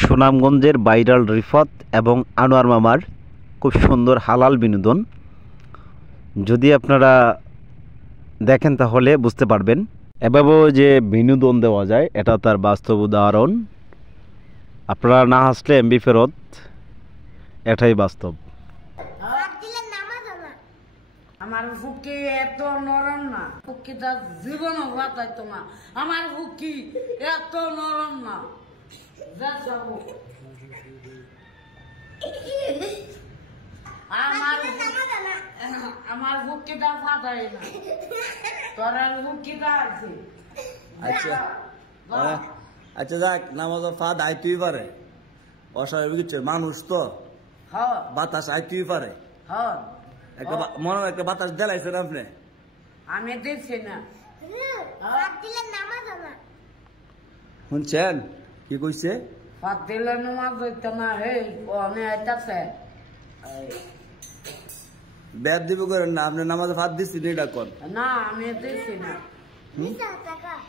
সুনামগঞ্জের ভাইরাল রিফাত এবং আনোয়ার মামার খুব সুন্দর হালাল বিনোদন। যদি আপনারা দেখেন তাহলে বুঝতে পারবেন এভাবেও যে বিনোদন দেওয়া যায়, এটা তার বাস্তব উদাহরণ। আপনারা না হাসলে এমবি ফেরত, এটাই বাস্তব। আমার ফুকি এত নরম না, ফুকিটা জীবনও বাঁচাইতো না। আমার ফুকি এত নরম না, আমার ফুকিটা ফাটাই না, তোর ফুকিটা আছে। আচ্ছা আচ্ছা, যাক, নামাজ ফাঁদ আইতেই পারে, অস্বাভাবিক কিছু মানুষ তো, বাতাস আইতেই পারে। মনে হয় একটা বাতাস দেলাইছেন আপনি। আমি দেখছি না, শুনছেন কি কইছে? ফাঁদ দিলে নামাজ হইতো না। হে আমি আইতাছে ব্যাদ দিব করেন না, আপনি নামাজে ফাঁদ দিচ্ছি এটা কোন না, আমি দেখছি না।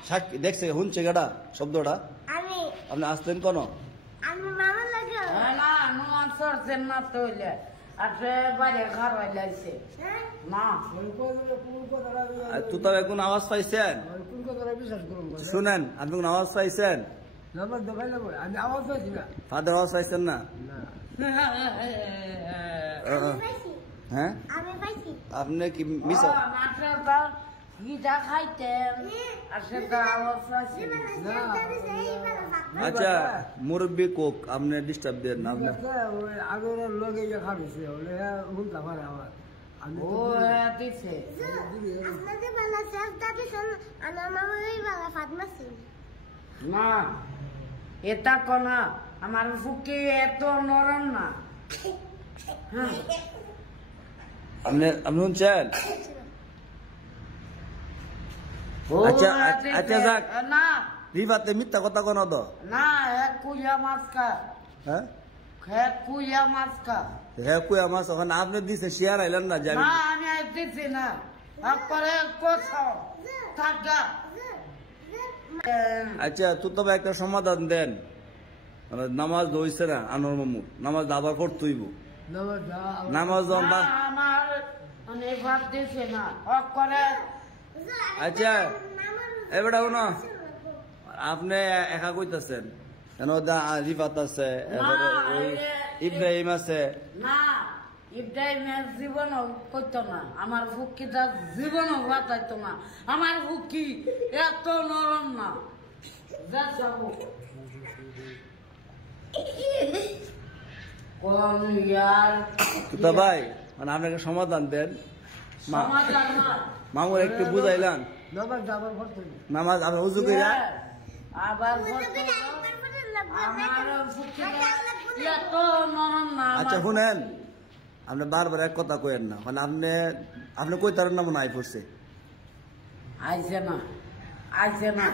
সাক্ষী দেখছে, শুনছে কেটা শব্দটা? আপনি আসলেন কোন? না নামাজ চড়ছেন না তো হইলে বাইরে ঘর হইলাইছে না। তো তবে কোন আওয়াজ পাইছেন? শুনেন, আপনি কোন আওয়াজ পাইছেন? ফাদের আওয়াজ পাইছেন না? হ্যাঁ, আপনি কি মিস গিটা খাইতেন? আচ্ছা, মুরব্বী কোক, আপনি ডিস্টার্ব দেন না। আপনি না এটা কোনা আমার ফুকি এত নরম না। আপনি শুনছেন? আচ্ছা আচ্ছা, যাক, না রিফাতে মিথ্যা কথা কোন তো না। কুইয়া মাছ খা, হ্যাঁ, কুইয়া মাছ খা। হ্যাঁ, কুয়া মাছ ওখানে আপনি দিছে, শেয়ার আইলেন না জানি। আমি দিচ্ছি না, আচ্ছা, তো তবে একটা সমাধান দেন। নামাজ হইছে না, আনোয়ার মামু নামাজ আবার পড়তে হইব। নামাজ আচ্ছা, এবার আপনি একা কইতাছেন, রিফাত আছে, ইব্রাহিম আছে। না, ইব্রাহিমের জীবনও করতো না, আমার ফুকিটা জীবনও বাঁচাইতো না। আমার ফুকি এত নরম না। ভাই, মানে আপনাকে সমাধান দেন। মামুর একটু বুঝাইলাম নামাজ আপনি উজু কইরা আবার। আচ্ছা শুনেন, আপনি বারবার এক কথা কইেন না, মানে আপনি কই তার নাম নাই পড়ছে আইছে না, আইছে না,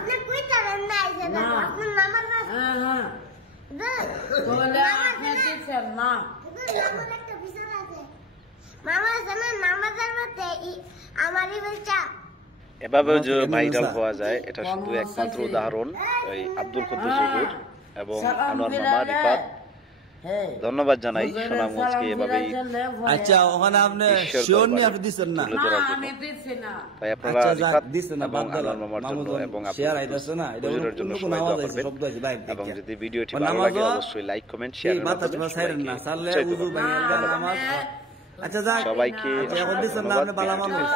এভাবেও যে ভাইরাল হওয়া যায়, এটা শুধু একমাত্র উদাহরণ ওই আব্দুল কুদ্দুস হুজুর এবং আনোয়ার মামা রিফাত। ধন্যবাদ জানাই সুনামগঞ্জকে এভাবেই। আচ্ছা, ওখানে আপনি শিওর নি আপনি দিছেন না? তাই আপনারা রিফাত এবং আনোয়ার মামার জন্য এবং হুজুরের জন্য সবাই দোয়া করবেন। এবং যদি ভিডিওটি ভালো লাগে অবশ্যই লাইক, কমেন্ট, শেয়ার করবেন। আচ্ছা, যাক, সবাইকে এখন দিছেন না আপনি ভালো মানুষ।